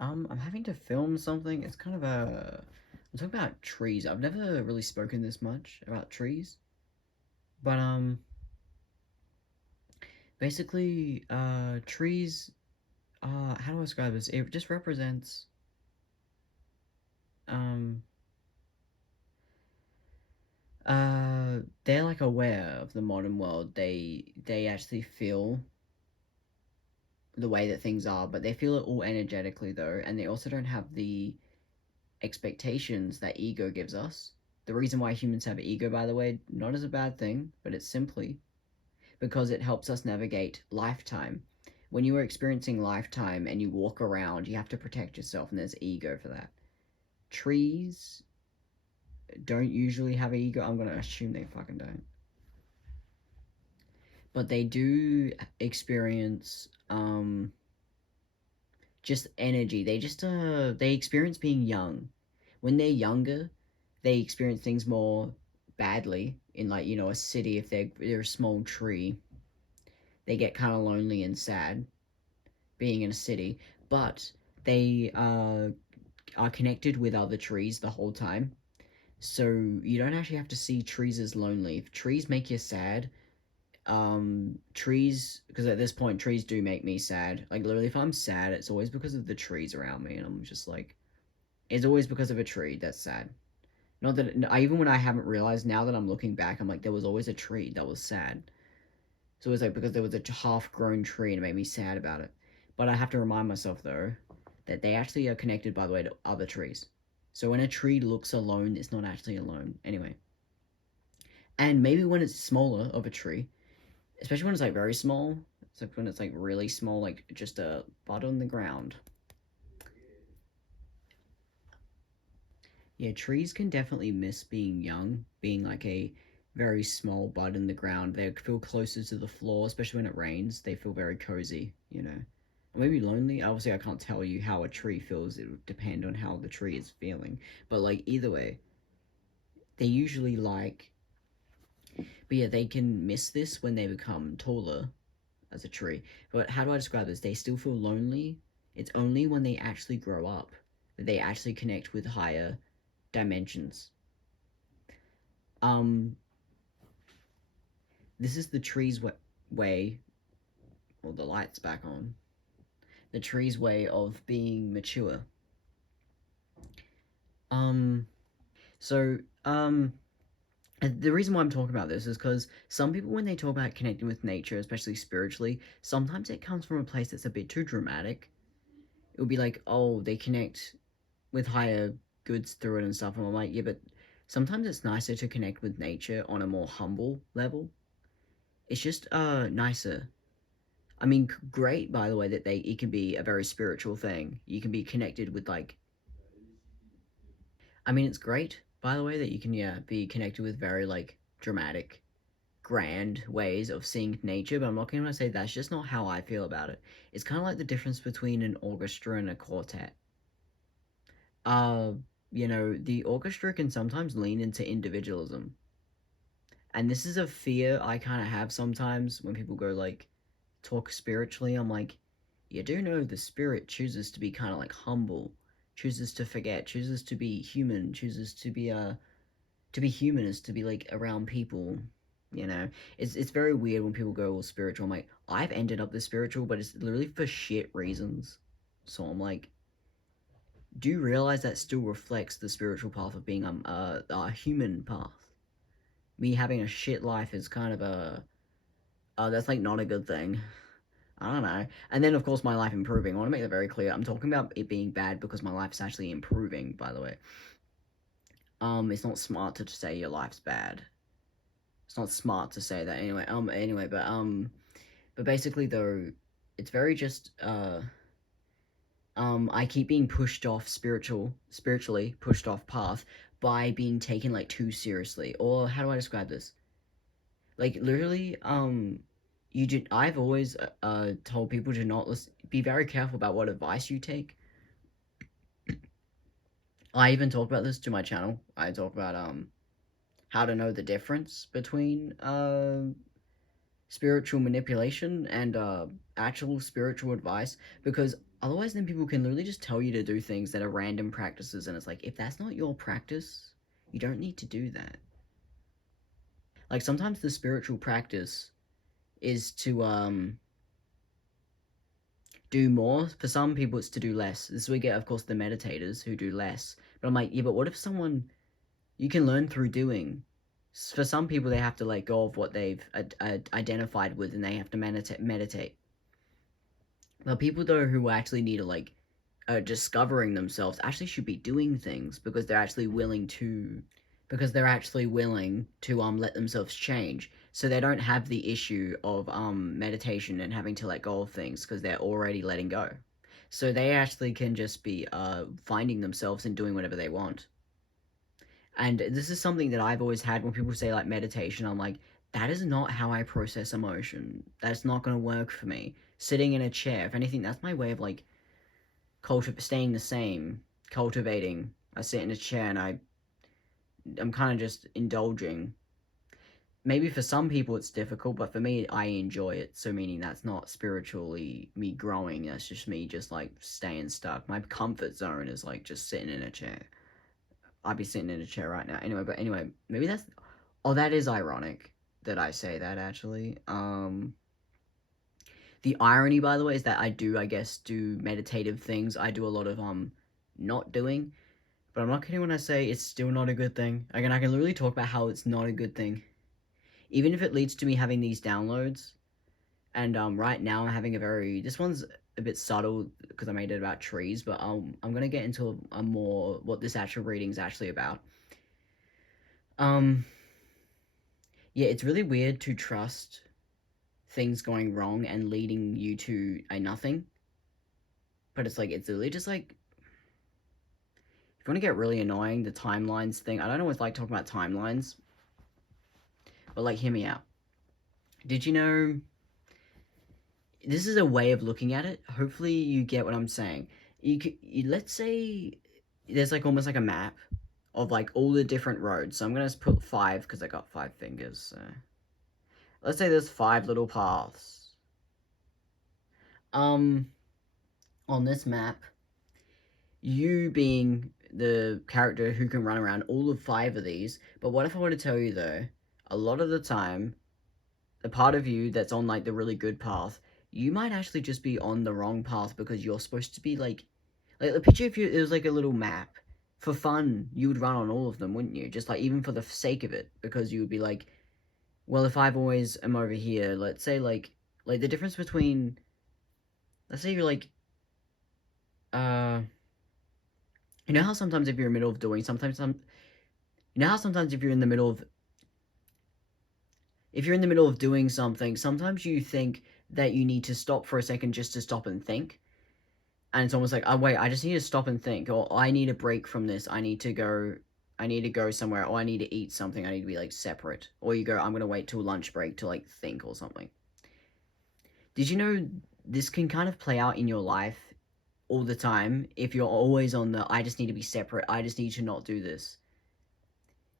I'm having to film something. It's kind of I'm talking about trees. I've never really spoken this much about trees, but basically, trees. How do I describe this? It just represents um they're like aware of the modern world. They actually feel the way that things are, but they feel it all energetically though, and they also don't have the expectations that ego gives us. The reason why humans have ego, by the way, not as a bad thing, but it's simply because it helps us navigate lifetime. When you are experiencing lifetime and you walk around, you have to protect yourself, and there's ego for that. Trees don't usually have ego. I'm gonna assume they fucking don't. But they do experience just energy. They experience being young. When they're younger, they experience things more badly in, like, a city. If they're a small tree, they get kind of lonely and sad being in a city, but they are connected with other trees the whole time. So you don't actually have to see trees as lonely. If trees make you sad, trees, because at this point trees do make me sad. Like, literally, if I'm sad, it's always because of the trees around me, and I'm just like, it's always because of a tree that's sad. Not that even when I haven't realized, now that I'm looking back, I'm like, there was always a tree that was sad. So it was like because there was a half-grown tree and it made me sad about it. But I have to remind myself though that they actually are connected, by the way, to other trees. So when a tree looks alone, it's not actually alone. Anyway, and maybe when it's smaller of a tree, especially when it's like very small, it's like when it's like really small, like just a bud on the ground. Yeah, trees can definitely miss being young, being like a very small bud in the ground. They feel closer to the floor, especially when it rains. They feel very cozy, Or maybe lonely. Obviously, I can't tell you how a tree feels. It would depend on how the tree is feeling. But, like, either way, they usually like. But yeah, they can miss this when they become taller as a tree. But how do I describe this? They still feel lonely. It's only when they actually grow up that they actually connect with higher dimensions. Um, this is the tree's way, or the light's back on. The tree's way of being mature. Um, so, the reason why I'm talking about this is because some people, when they talk about connecting with nature, especially spiritually, sometimes it comes from a place that's a bit too dramatic. It would be like, oh, they connect with higher goods through it and stuff. And I'm like, yeah, but sometimes it's nicer to connect with nature on a more humble level. It's just nicer. I mean, great, by the way, that it can be a very spiritual thing. You can be connected with, like, I mean, it's great, by the way, that you can, yeah, be connected with very, like, dramatic, grand ways of seeing nature, but I'm not going to say that's just not how I feel about it. It's kind of like the difference between an orchestra and a quartet. Uh, the orchestra can sometimes lean into individualism. And this is a fear I kind of have sometimes when people go, like, talk spiritually. I'm like, you do know the spirit chooses to be kind of like humble, chooses to forget, chooses to be human, chooses to be human is to be like around people. It's very weird when people go all spiritual. I'm like, I've ended up this spiritual, but it's literally for shit reasons. So I'm like, do you realize that still reflects the spiritual path of being a human path? Me having a shit life is kind of that's like not a good thing. I don't know. And then, of course, my life improving. I want to make that very clear. I'm talking about it being bad because my life's actually improving, by the way. It's not smart to say your life's bad. It's not smart to say that anyway. But basically, though, it's very just, I keep being pushed off spiritually pushed off path by being taken, like, too seriously. Or, how do I describe this? Like, literally, I've always told people to not listen, be very careful about what advice you take. I even talk about this to my channel. I talk about how to know the difference between spiritual manipulation and actual spiritual advice, because Otherwise, then people can literally just tell you to do things that are random practices, and it's like, if that's not your practice, you don't need to do that. Like, sometimes the spiritual practice is to do more. For some people, it's to do less. This is where we get, of course, the meditators who do less. But I'm like, yeah, but what if someone you can learn through doing? For some people, they have to let go of what they've identified with, and they have to meditate. But people though who actually need to like discovering themselves actually should be doing things because they're actually willing to let themselves change, so they don't have the issue of meditation and having to let go of things because they're already letting go, so they actually can just be finding themselves and doing whatever they want. And this is something that I've always had when people say like meditation. I'm like, that is not how I process emotion. That's not going to work for me. Sitting in a chair, if anything, that's my way of like staying the same, cultivating. I sit in a chair and I'm kind of just indulging. Maybe for some people it's difficult, but for me, I enjoy it. So meaning that's not spiritually me growing. That's just me just like staying stuck. My comfort zone is like just sitting in a chair. I'd be sitting in a chair right now. Anyway, maybe that's. Oh, that is ironic that I say that actually. The irony, by the way, is that I guess, do meditative things. I do a lot of not doing, but I'm not kidding when I say it's still not a good thing. Again, I can literally talk about how it's not a good thing, even if it leads to me having these downloads. And right now I'm having a very. This one's a bit subtle because I made it about trees, but I'm gonna get into a more what this actual reading is actually about. Um, yeah, it's really weird to trust things going wrong and leading you to a nothing. But it's like, it's literally just like, if you want to get really annoying, the timelines thing. I don't always like talking about timelines, but like, hear me out. Did you know this is a way of looking at it? Hopefully, you get what I'm saying. Let's say there's like almost like a map of like all the different roads. So I'm gonna put 5 because I got 5 fingers. So. Let's say there's 5 little paths. Um, on this map, you being the character who can run around all of 5 of these. But what if I were to tell you though, a lot of the time, the part of you that's on like the really good path, you might actually just be on the wrong path because you're supposed to be like the picture if you it was like a little map. For fun, you would run on all of them, wouldn't you? Just like even for the sake of it, because you would be like, well, if I've always am over here, let's say like the difference between, let's say you're like uh you know how sometimes if you're in the middle of doing you know how sometimes if you're in the middle of doing something, sometimes you think that you need to stop for a second just to stop and think. And it's almost like, oh wait, I just need to stop and think, or I need a break from this. I need to go somewhere, or I need to eat something. I need to be like separate. Or you go, I'm gonna wait till lunch break to like think or something. Did you know this can kind of play out in your life all the time if you're always on the I just need to be separate, I just need to not do this.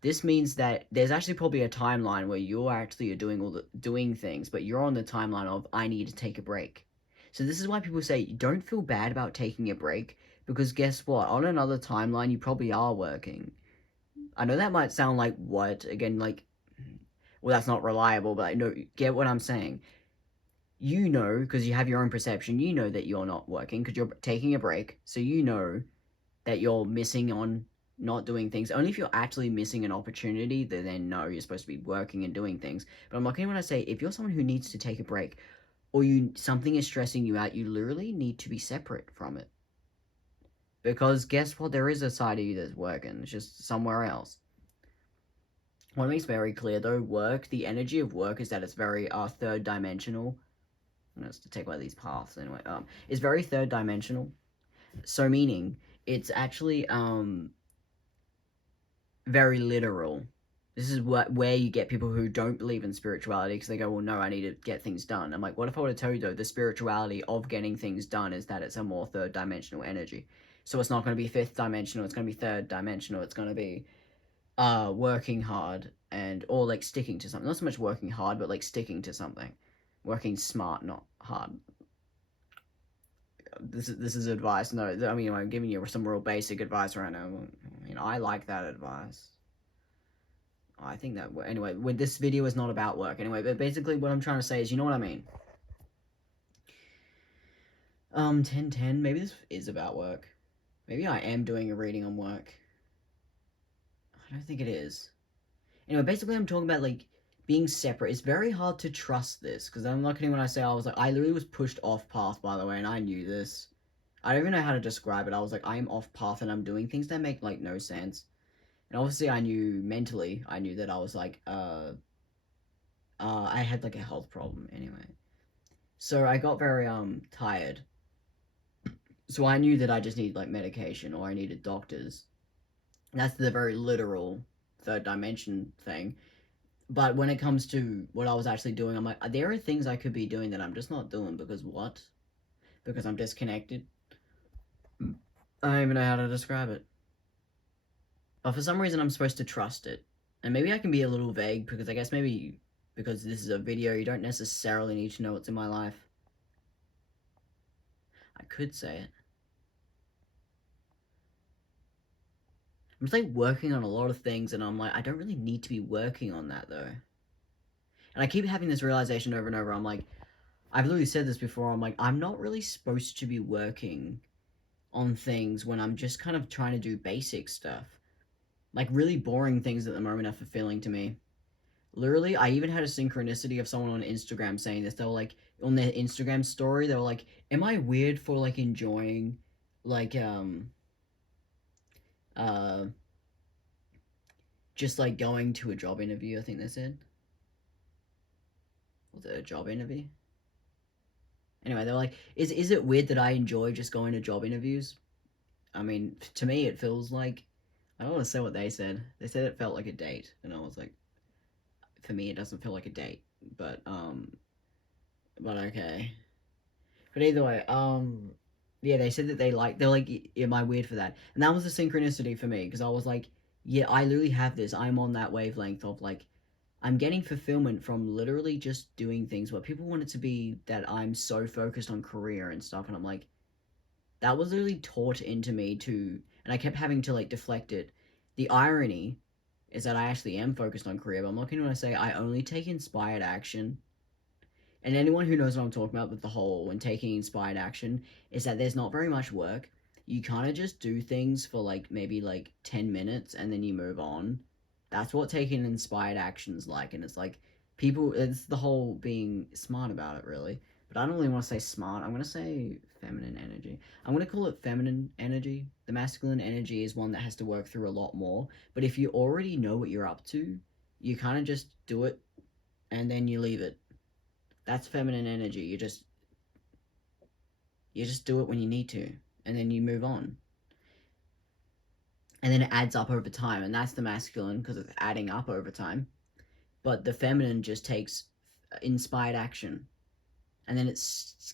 This means that there's actually probably a timeline where you're actually doing things, but you're on the timeline of I need to take a break. So this is why people say don't feel bad about taking a break, because guess what? On another timeline, you probably are working. I know that might sound like what again, like, well, that's not reliable, but I know get what I'm saying. You know, because you have your own perception. You know that you're not working because you're taking a break. So you know that you're missing on not doing things. Only if you're actually missing an opportunity, then no, you're supposed to be working and doing things. But I'm looking when I say if you're someone who needs to take a break, or something is stressing you out, you literally need to be separate from it. Because guess what? There is a side of you that's working. It's just somewhere else. What makes very clear though, the energy of work is that it's very third dimensional. Let's take away these paths anyway. It's very third dimensional. So meaning it's actually very literal. This is where you get people who don't believe in spirituality because they go, well, no, I need to get things done. I'm like, what if I were to tell you, though, the spirituality of getting things done is that it's a more third dimensional energy. So it's not going to be fifth dimensional, it's going to be third dimensional. It's going to be working hard or like sticking to something. Not so much working hard, but like sticking to something. Working smart, not hard. this is advice. No, I mean I'm giving you some real basic advice right now. I mean I like that advice. I think that anyway. When this video is not about work anyway, but basically what I'm trying to say is, you know what I mean. 10:10. Maybe this is about work. Maybe I am doing a reading on work. I don't think it is. Anyway, basically I'm talking about like being separate. It's very hard to trust this because I'm not kidding when I say I was like I literally was pushed off path, by the way, and I knew this. I don't even know how to describe it. I was like, I am off path and I'm doing things that make like no sense. And obviously I knew mentally, I knew that I was like, I had like a health problem anyway. So I got very tired. So I knew that I just needed like medication or I needed doctors. That's the very literal third dimension thing. But when it comes to what I was actually doing, I'm like, there are things I could be doing that I'm just not doing because what? Because I'm disconnected. I don't even know how to describe it. But for some reason, I'm supposed to trust it. And maybe I can be a little vague because I guess maybe because this is a video, you don't necessarily need to know what's in my life. I could say it. I'm just like working on a lot of things, and I'm like, I don't really need to be working on that though. And I keep having this realization over and over. I'm like, I've literally said this before. I'm like, I'm not really supposed to be working on things when I'm just kind of trying to do basic stuff. Like, really boring things at the moment are fulfilling to me. Literally, I even had a synchronicity of someone on Instagram saying this. They were like, on their Instagram story, they were like, am I weird for like enjoying, like, uh, just like going to a job interview? I think they said. Was it a job interview? Anyway, they were like, is it weird that I enjoy just going to job interviews? I mean, to me, it feels like, I don't want to say what they said. They said it felt like a date, and I was like, for me, it doesn't feel like a date, but okay. But either way, yeah, they said that they're like, am I weird for that? And that was the synchronicity for me because I was like, yeah, I literally have this. I'm on that wavelength of like, I'm getting fulfillment from literally just doing things where people want it to be that I'm so focused on career and stuff, and I'm like, that was literally taught into me to, and I kept having to like deflect it. The irony is that I actually am focused on career, but I'm not going to say I only take inspired action. And anyone who knows what I'm talking about with the whole when taking inspired action is that there's not very much work. You kind of just do things for like maybe like 10 minutes and then you move on. That's what taking inspired action's like. And it's like people, it's the whole being smart about it, really. But I don't really want to say smart. I'm going to say feminine energy. I'm going to call it feminine energy. The masculine energy is one that has to work through a lot more. But if you already know what you're up to, you kind of just do it and then you leave it. That's feminine energy. You just do it when you need to, and then you move on. And then it adds up over time, and that's the masculine because it's adding up over time. But the feminine just takes inspired action, and then it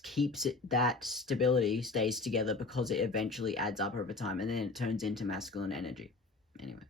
keeps it that stability stays together because it eventually adds up over time, and then it turns into masculine energy. Anyway,